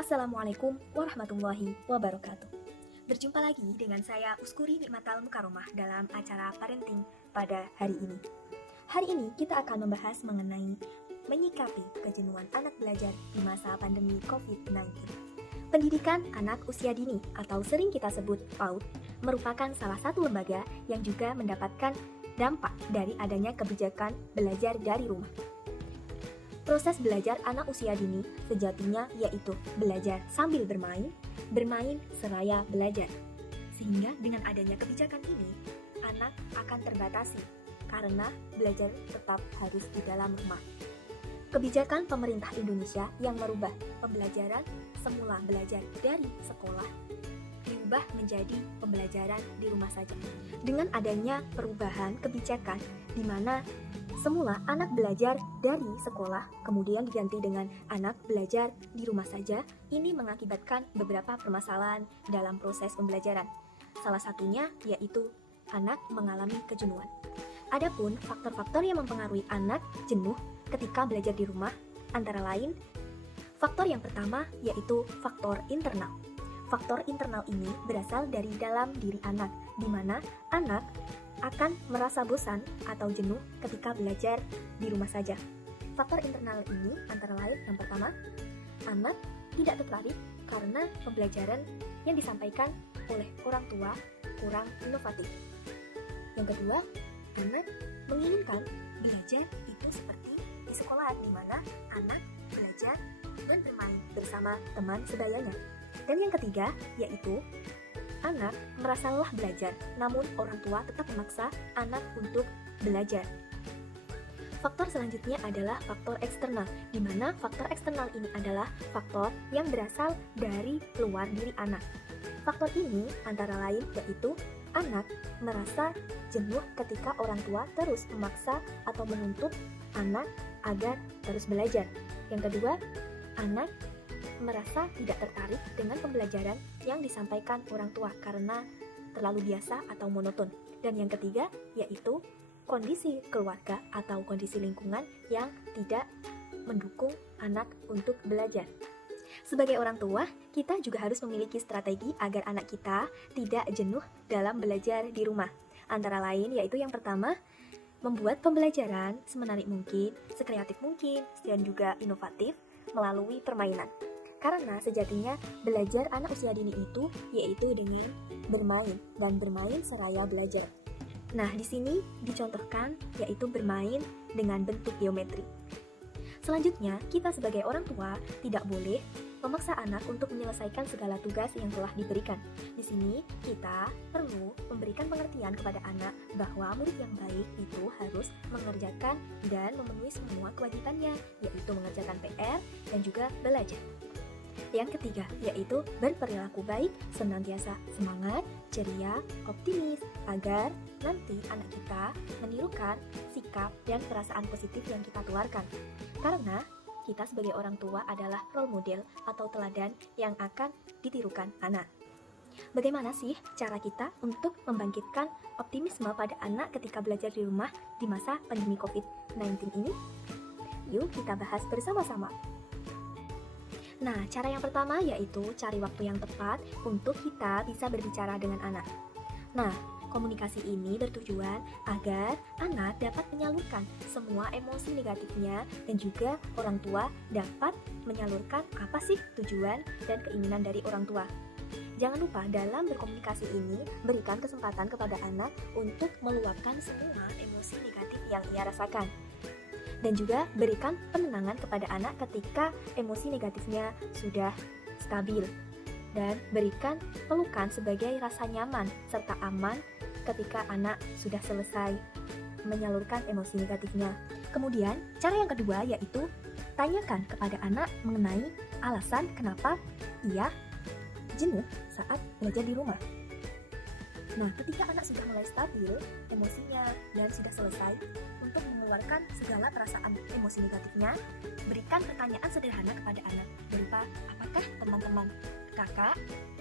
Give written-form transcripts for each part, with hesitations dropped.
Assalamualaikum warahmatullahi wabarakatuh. Berjumpa lagi dengan saya Uskuri Nikmatal Mukaromah dalam acara parenting pada hari ini. Hari ini kita akan membahas mengenai menyikapi kejenuhan anak belajar di masa pandemi COVID-19. Pendidikan anak usia dini atau sering kita sebut PAUD merupakan salah satu lembaga yang juga mendapatkan dampak dari adanya kebijakan belajar dari rumah. Proses belajar anak usia dini sejatinya yaitu belajar sambil bermain, bermain seraya belajar. Sehingga dengan adanya kebijakan ini, anak akan terbatasi karena belajar tetap harus di dalam rumah. Kebijakan pemerintah Indonesia yang merubah pembelajaran semula belajar dari sekolah diubah menjadi pembelajaran di rumah saja. Dengan adanya perubahan kebijakan di mana semula anak belajar dari sekolah, kemudian diganti dengan anak belajar di rumah saja. Ini mengakibatkan beberapa permasalahan dalam proses pembelajaran. Salah satunya yaitu anak mengalami kejenuhan. Adapun faktor-faktor yang mempengaruhi anak jenuh ketika belajar di rumah, antara lain, faktor yang pertama yaitu faktor internal. Faktor internal ini berasal dari dalam diri anak, di mana anak akan merasa bosan atau jenuh ketika belajar di rumah saja. Faktor internal ini antara lain yang pertama, anak tidak tertarik karena pembelajaran yang disampaikan oleh orang tua kurang inovatif. Yang kedua, anak menginginkan belajar itu seperti di sekolah, di mana anak belajar dan bermain bersama teman sebayanya. Dan yang ketiga, yaitu anak merasa lelah belajar, namun orang tua tetap memaksa anak untuk belajar. Faktor selanjutnya adalah faktor eksternal, di mana faktor eksternal ini adalah faktor yang berasal dari luar diri anak. Faktor ini antara lain yaitu anak merasa jenuh ketika orang tua terus memaksa atau menuntut anak agar terus belajar. Yang kedua, anak merasa tidak tertarik dengan pembelajaran yang disampaikan orang tua karena terlalu biasa atau monoton. Dan yang ketiga yaitu kondisi keluarga atau kondisi lingkungan yang tidak mendukung anak untuk belajar. Sebagai orang tua, kita juga harus memiliki strategi agar anak kita tidak jenuh dalam belajar di rumah. Antara lain yaitu yang pertama, membuat pembelajaran semenarik mungkin, sekreatif mungkin, dan juga inovatif melalui permainan. Karena sejatinya belajar anak usia dini itu yaitu dengan bermain dan bermain seraya belajar. Nah, di sini dicontohkan yaitu bermain dengan bentuk geometri. Selanjutnya, kita sebagai orang tua tidak boleh memaksa anak untuk menyelesaikan segala tugas yang telah diberikan. Di sini, kita perlu memberikan pengertian kepada anak bahwa murid yang baik itu harus mengerjakan dan memenuhi semua kewajibannya, yaitu mengerjakan PR dan juga belajar. Yang ketiga, yaitu berperilaku baik, senantiasa semangat, ceria, optimis, agar nanti anak kita menirukan sikap dan perasaan positif yang kita keluarkan. Karena kita sebagai orang tua adalah role model atau teladan yang akan ditirukan anak. Bagaimana sih cara kita untuk membangkitkan optimisme pada anak ketika belajar di rumah di masa pandemi COVID-19 ini? Yuk kita bahas bersama-sama. Nah, cara yang pertama yaitu cari waktu yang tepat untuk kita bisa berbicara dengan anak. Nah, komunikasi ini bertujuan agar anak dapat menyalurkan semua emosi negatifnya dan juga orang tua dapat menyalurkan apa sih tujuan dan keinginan dari orang tua. Jangan lupa dalam berkomunikasi ini berikan kesempatan kepada anak untuk meluapkan semua emosi negatif yang ia rasakan. Dan juga berikan penenangan kepada anak ketika emosi negatifnya sudah stabil. Dan berikan pelukan sebagai rasa nyaman serta aman ketika anak sudah selesai menyalurkan emosi negatifnya. Kemudian, cara yang kedua yaitu tanyakan kepada anak mengenai alasan kenapa ia jenuh saat belajar di rumah. Nah, ketika anak sudah mulai stabil emosinya dan sudah selesai untuk mengeluarkan segala perasaan emosi negatifnya, berikan pertanyaan sederhana kepada anak berupa, apakah teman-teman kakak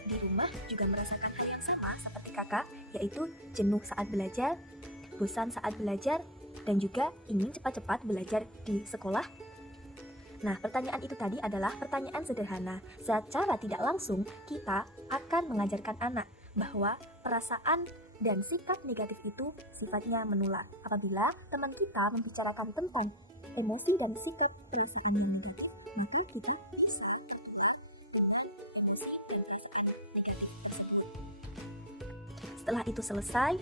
di rumah juga merasakan hal yang sama seperti kakak, yaitu jenuh saat belajar, bosan saat belajar, dan juga ingin cepat-cepat belajar di sekolah? Nah, pertanyaan itu tadi adalah pertanyaan sederhana. Secara tidak langsung, kita akan mengajarkan anak bahwa perasaan dan sikap negatif itu sifatnya menular. Apabila teman kita membicarakan tentang emosi dan sikap perasaan yang negatif, maka kita bisa tertular dengan emosi dan perasaan negatif tersebut. Setelah itu selesai,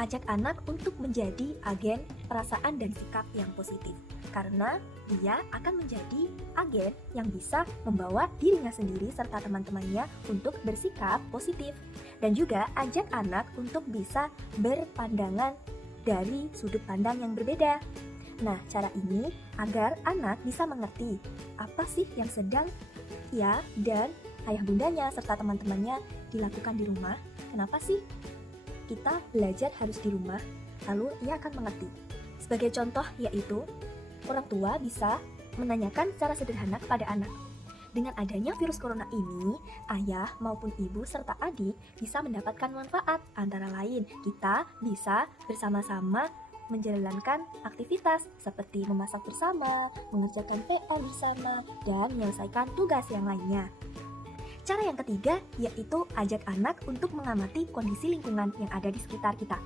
ajak anak untuk menjadi agen perasaan dan sikap yang positif. Karena dia akan menjadi agen yang bisa membawa dirinya sendiri serta teman-temannya untuk bersikap positif. Dan juga ajak anak untuk bisa berpandangan dari sudut pandang yang berbeda. Nah, cara ini agar anak bisa mengerti apa sih yang sedang ia dan ayah bundanya serta teman-temannya dilakukan di rumah. Kenapa sih kita belajar harus di rumah? Lalu ia akan mengerti. Sebagai contoh yaitu, orang tua bisa menanyakan secara sederhana kepada anak. Dengan adanya virus corona ini, ayah maupun ibu serta adik bisa mendapatkan manfaat. Antara lain, kita bisa bersama-sama menjalankan aktivitas seperti memasak bersama, mengerjakan PR bersama, dan menyelesaikan tugas yang lainnya. Cara yang ketiga yaitu ajak anak untuk mengamati kondisi lingkungan yang ada di sekitar kita.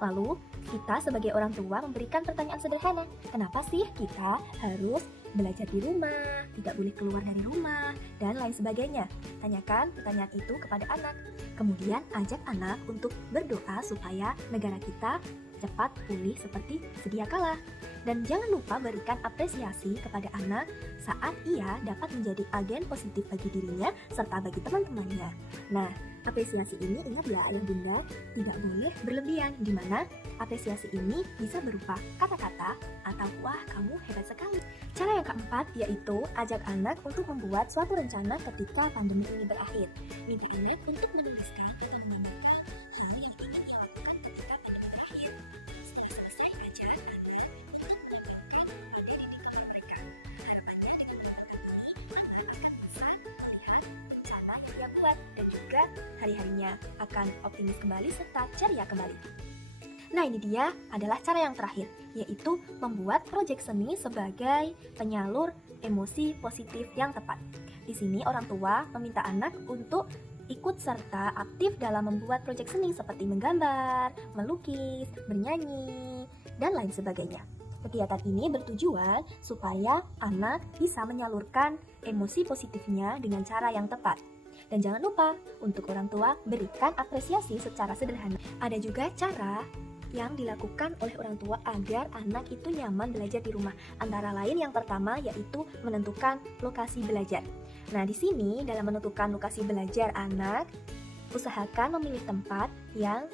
Lalu, kita sebagai orang tua memberikan pertanyaan sederhana. Kenapa sih kita harus belajar di rumah, tidak boleh keluar dari rumah, dan lain sebagainya? Tanyakan pertanyaan itu kepada anak. Kemudian ajak anak untuk berdoa supaya negara kita cepat pulih seperti sedia kala. Dan jangan lupa berikan apresiasi kepada anak saat ia dapat menjadi agen positif bagi dirinya serta bagi teman-temannya. Nah, apresiasi ini ingat ya ayah bunda, tidak boleh berlebihan, di mana apresiasi ini bisa berupa kata-kata atau wah kamu hebat sekali. Cara yang keempat yaitu ajak anak untuk membuat suatu rencana ketika pandemi ini berakhir. Mimpi anak untuk menuliskan atau menggambarkan hal yang ingin ia lakukan ketika pandemi berakhir. Setelah selesai ajar anak untuk mengembangkan materi di kelompok mereka. Harapannya dengan permainan ini, anak akan bisa melihat rencana yang ia buat dan juga hari-harinya akan optimis kembali serta ceria kembali. Nah, ini dia adalah cara yang terakhir, yaitu membuat proyek seni sebagai penyalur emosi positif yang tepat. Di sini orang tua meminta anak untuk ikut serta aktif dalam membuat proyek seni seperti menggambar, melukis, bernyanyi, dan lain sebagainya. Kegiatan ini bertujuan supaya anak bisa menyalurkan emosi positifnya dengan cara yang tepat. Dan jangan lupa untuk orang tua berikan apresiasi secara sederhana. Ada juga cara yang dilakukan oleh orang tua agar anak itu nyaman belajar di rumah. Antara lain yang pertama yaitu menentukan lokasi belajar. Nah, di sini dalam menentukan lokasi belajar anak, usahakan memilih tempat yang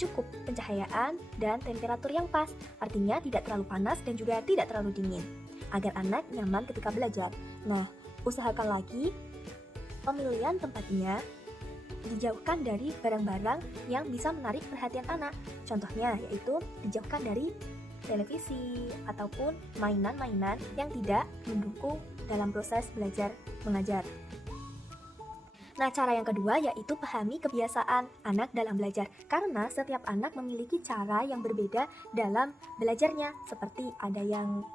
cukup pencahayaan dan temperatur yang pas. Artinya tidak terlalu panas dan juga tidak terlalu dingin, agar anak nyaman ketika belajar. Nah, usahakan lagi pemilihan tempatnya dijauhkan dari barang-barang yang bisa menarik perhatian anak. Contohnya yaitu dijauhkan dari televisi ataupun mainan-mainan yang tidak mendukung dalam proses belajar mengajar. Nah, cara yang kedua yaitu pahami kebiasaan anak dalam belajar. Karena setiap anak memiliki cara yang berbeda dalam belajarnya. Seperti ada yang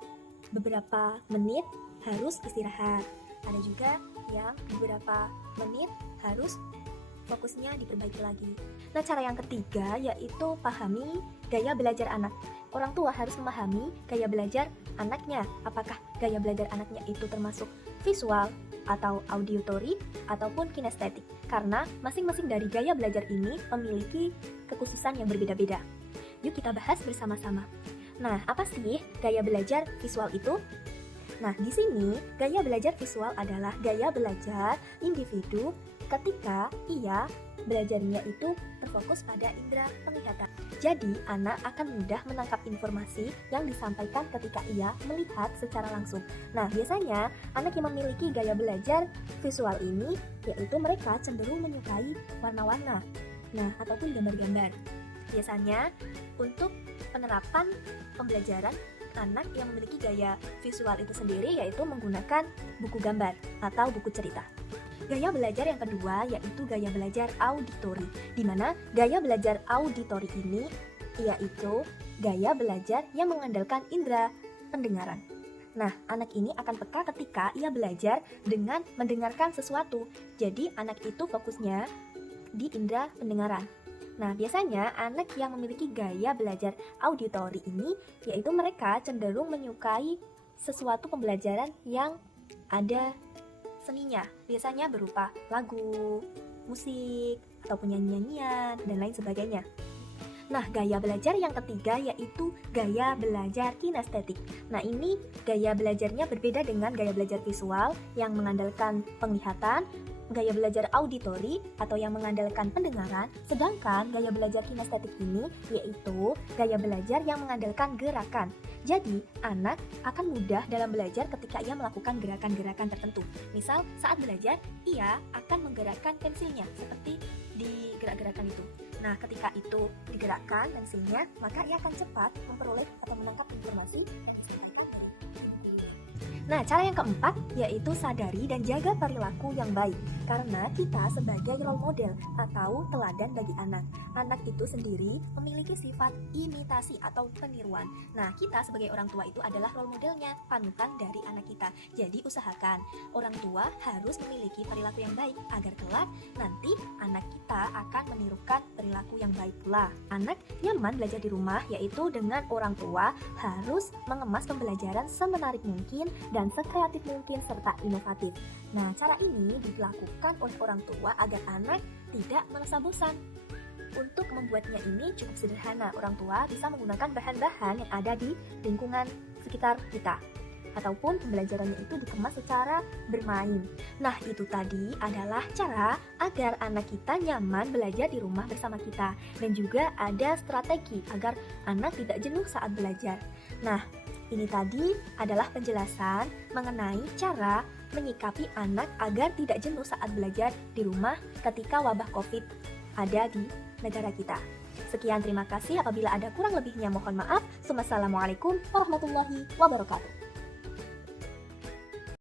beberapa menit harus istirahat, ada juga yang beberapa menit harus fokusnya diperbaiki lagi. Nah, cara yang ketiga yaitu pahami gaya belajar anak. Orang tua harus memahami gaya belajar anaknya. Apakah gaya belajar anaknya itu termasuk visual atau auditory ataupun kinestetik. Karena masing-masing dari gaya belajar ini memiliki kekhususan yang berbeda-beda. Yuk kita bahas bersama-sama. Nah, apa sih gaya belajar visual itu? Nah, di sini gaya belajar visual adalah gaya belajar individu ketika ia belajarnya itu terfokus pada indera penglihatan. Jadi, anak akan mudah menangkap informasi yang disampaikan ketika ia melihat secara langsung. Nah, biasanya anak yang memiliki gaya belajar visual ini yaitu mereka cenderung menyukai warna-warna, ataupun gambar-gambar. Biasanya untuk penerapan pembelajaran anak yang memiliki gaya visual itu sendiri yaitu menggunakan buku gambar atau buku cerita. Gaya belajar yang kedua yaitu gaya belajar auditory, di mana gaya belajar auditory ini yaitu gaya belajar yang mengandalkan indera pendengaran. Nah, anak ini akan peka ketika ia belajar dengan mendengarkan sesuatu. Jadi, anak itu fokusnya di indera pendengaran. Nah, biasanya anak yang memiliki gaya belajar auditori ini, yaitu mereka cenderung menyukai sesuatu pembelajaran yang ada seninya. Biasanya berupa lagu, musik, ataupun nyanyian, dan lain sebagainya. Nah, gaya belajar yang ketiga yaitu gaya belajar kinestetik. Nah, ini gaya belajarnya berbeda dengan gaya belajar visual yang mengandalkan penglihatan, gaya belajar auditori atau yang mengandalkan pendengaran, sedangkan gaya belajar kinestetik ini yaitu gaya belajar yang mengandalkan gerakan. Jadi, anak akan mudah dalam belajar ketika ia melakukan gerakan-gerakan tertentu. Misal, saat belajar, ia akan menggerakkan pensilnya seperti di gerak-gerakan itu. Nah, ketika itu digerakkan pensilnya, maka ia akan cepat memperoleh atau menangkap informasi dan disampaikan. Nah, cara yang keempat yaitu sadari dan jaga perilaku yang baik. Karena kita sebagai role model atau teladan bagi anak. Anak itu sendiri memiliki sifat imitasi atau peniruan. Nah, kita sebagai orang tua itu adalah role modelnya, panutan dari anak kita. Jadi usahakan orang tua harus memiliki perilaku yang baik agar kelak nanti anak kita akan menirukan perilaku yang baik pula. Anak nyaman belajar di rumah yaitu dengan orang tua harus mengemas pembelajaran semenarik mungkin dan sekreatif mungkin serta inovatif. Nah, cara ini dilakukan oleh orang tua agar anak tidak merasa bosan. Untuk membuatnya ini cukup sederhana. Orang tua bisa menggunakan bahan-bahan yang ada di lingkungan sekitar kita. Ataupun pembelajarannya itu dikemas secara bermain. Nah, itu tadi adalah cara agar anak kita nyaman belajar di rumah bersama kita. Dan juga ada strategi agar anak tidak jenuh saat belajar. Nah, ini tadi adalah penjelasan mengenai cara menyikapi anak agar tidak jenuh saat belajar di rumah ketika wabah COVID ada di negara kita. Sekian, terima kasih. Apabila ada kurang lebihnya mohon maaf. Wassalamualaikum warahmatullahi wabarakatuh.